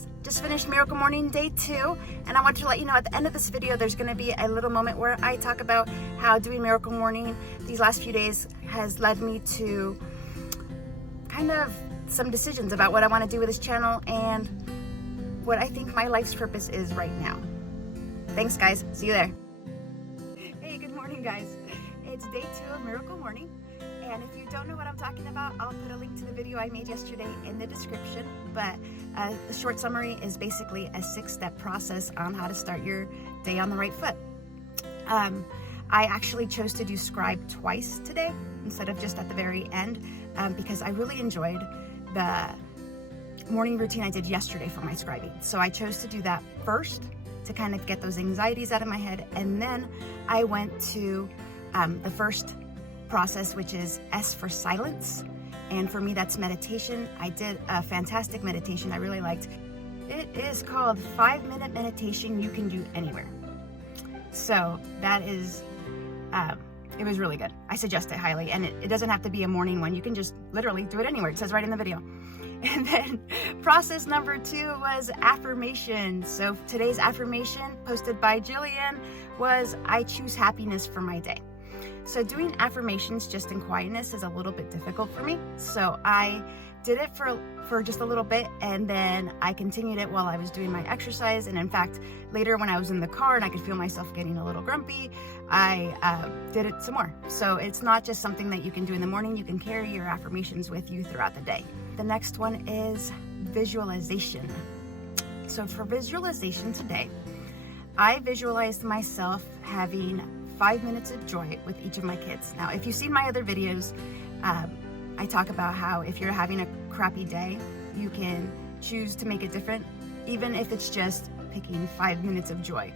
guys, just finished Miracle Morning Day 2, and I want to let you know at the end of this video there's going to be a little moment where I talk about how doing Miracle Morning these last few days has led me to kind of some decisions about what I want to do with this channel and what I think my life's purpose is right now. Thanks guys, see you there. Hey, good morning guys. It's day 2 of Miracle Morning, and if you don't know what I'm talking about, I'll put a link to the video I made yesterday in the description, but the short summary is basically a 6-step process on how to start your day on the right foot. I actually chose to do scribe twice today instead of just at the very end because I really enjoyed the morning routine I did yesterday for my scribing. So I chose to do that first to kind of get those anxieties out of my head, and then I went to the first process, which is S for silence, and for me that's meditation. I did a fantastic meditation I really liked. It is called 5-minute meditation you can do anywhere. So that is it was really good. I suggest it highly, and it doesn't have to be a morning one. You can just literally do it anywhere. It says right in the video. And then process number 2 was affirmation. So today's affirmation, posted by Jillian, was I choose happiness for my day. So doing affirmations just in quietness is a little bit difficult for me. So I did it for just a little bit, and then I continued it while I was doing my exercise. And in fact, later when I was in the car and I could feel myself getting a little grumpy, I did it some more. So it's not just something that you can do in the morning. You can carry your affirmations with you throughout the day. The next one is visualization. So for visualization today, I visualized myself having 5 minutes of joy with each of my kids. Now, if you've seen my other videos, I talk about how if you're having a crappy day, you can choose to make it different, even if it's just picking 5 minutes of joy.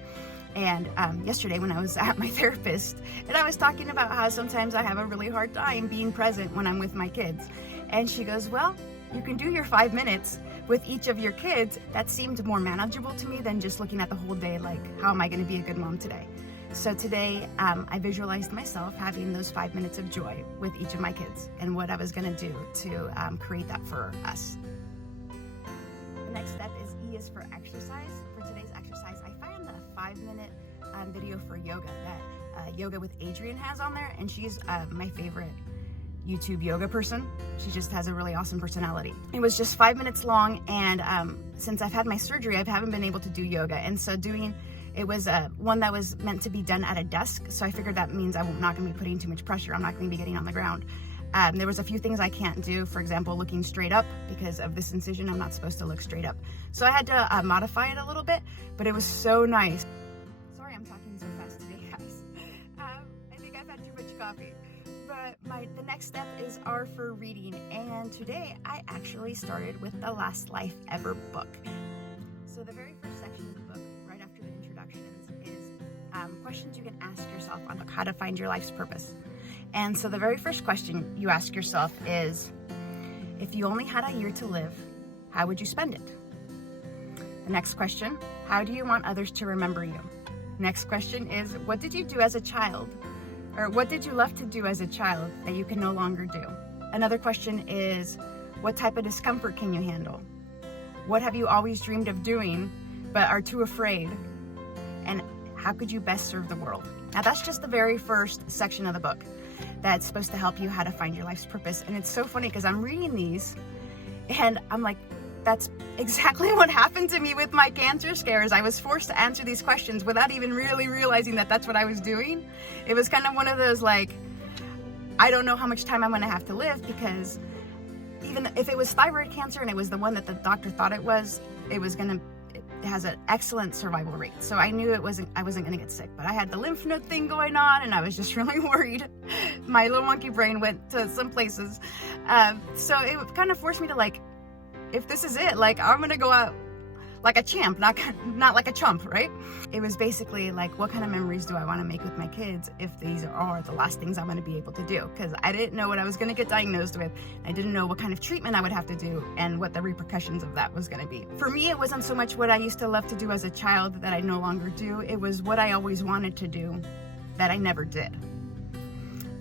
And yesterday when I was at my therapist, and I was talking about how sometimes I have a really hard time being present when I'm with my kids. And she goes, well, you can do your 5 minutes with each of your kids. That seemed more manageable to me than just looking at the whole day like, how am I going to be a good mom today? So today, I visualized myself having those 5 minutes of joy with each of my kids and what I was going to do to create that for us. The next step is E is for exercise. For today's exercise, I found a 5-minute video for yoga that Yoga with Adriene has on there, and she's my favorite YouTube yoga person. She just has a really awesome personality. It was just 5 minutes long, and since I've had my surgery, I haven't been able to do yoga, and so it was one that was meant to be done at a desk, so I figured that means I'm not going to be putting too much pressure. I'm not going to be getting on the ground. There was a few things I can't do, for example, looking straight up. Because of this incision, I'm not supposed to look straight up. So I had to modify it a little bit, but it was so nice. Sorry I'm talking so fast today, guys. I think I've had too much coffee. But the next step is R for reading, and today I actually started with the Last Life Ever book. So the very first section of the book, right after the introductions, is questions you can ask yourself on how to find your life's purpose. And so the very first question you ask yourself is, if you only had a year to live, how would you spend it? The next question, how do you want others to remember you? Next question is, what did you do as a child? Or what did you love to do as a child that you can no longer do? Another question is, what type of discomfort can you handle? What have you always dreamed of doing but are too afraid? And how could you best serve the world? Now that's just the very first section of the book that's supposed to help you how to find your life's purpose. And it's so funny because I'm reading these and I'm like, that's exactly what happened to me with my cancer scares. I was forced to answer these questions without even really realizing that that's what I was doing. It was kind of one of those like, I don't know how much time I'm going to have to live, because even if it was thyroid cancer and it was the one that the doctor thought it has an excellent survival rate. So I knew I wasn't going to get sick, but I had the lymph node thing going on and I was just really worried. My little monkey brain went to some places. So it kind of forced me to like, if this is it, like I'm going to go out like a champ, not like a chump, right? It was basically like, what kind of memories do I want to make with my kids if these are the last things I'm going to be able to do? Because I didn't know what I was going to get diagnosed with. I didn't know what kind of treatment I would have to do and what the repercussions of that was going to be. For me, it wasn't so much what I used to love to do as a child that I no longer do. It was what I always wanted to do that I never did.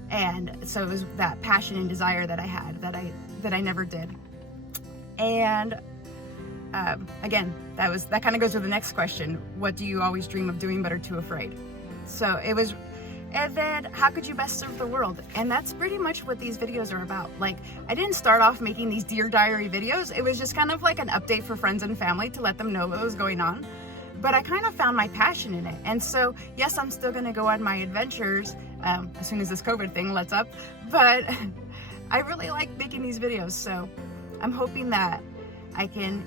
And so it was that passion and desire that I had that I never did. And again, that kind of goes with the next question. What do you always dream of doing but are too afraid? So it was, and then how could you best serve the world? And that's pretty much what these videos are about. Like, I didn't start off making these Dear Diary videos. It was just kind of like an update for friends and family to let them know what was going on. But I kind of found my passion in it. And so, yes, I'm still gonna go on my adventures as soon as this COVID thing lets up, but I really like making these videos. So I'm hoping that I can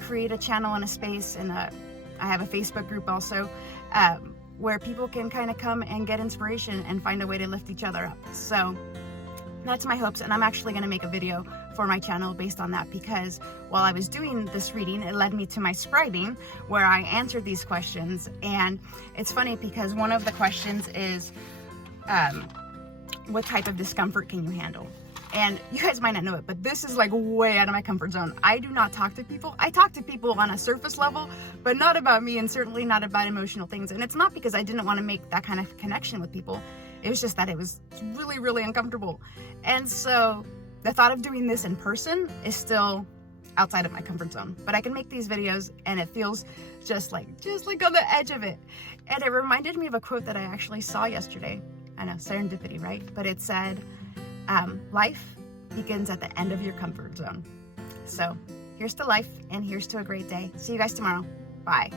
create a channel and a space, and I have a Facebook group also, where people can kind of come and get inspiration and find a way to lift each other up. So that's my hopes, and I'm actually going to make a video for my channel based on that, because while I was doing this reading, it led me to my scribing where I answered these questions. And it's funny because one of the questions is, what type of discomfort can you handle? And you guys might not know it, but this is like way out of my comfort zone. I do not talk to people. I talk to people on a surface level, but not about me, and certainly not about emotional things. And it's not because I didn't want to make that kind of connection with people. It was just that it was really, really uncomfortable. And so the thought of doing this in person is still outside of my comfort zone. But I can make these videos, and it feels just like on the edge of it. And it reminded me of a quote that I actually saw yesterday. I know, serendipity, right? But it said, life begins at the end of your comfort zone. So here's to life, and here's to a great day. See you guys tomorrow. Bye.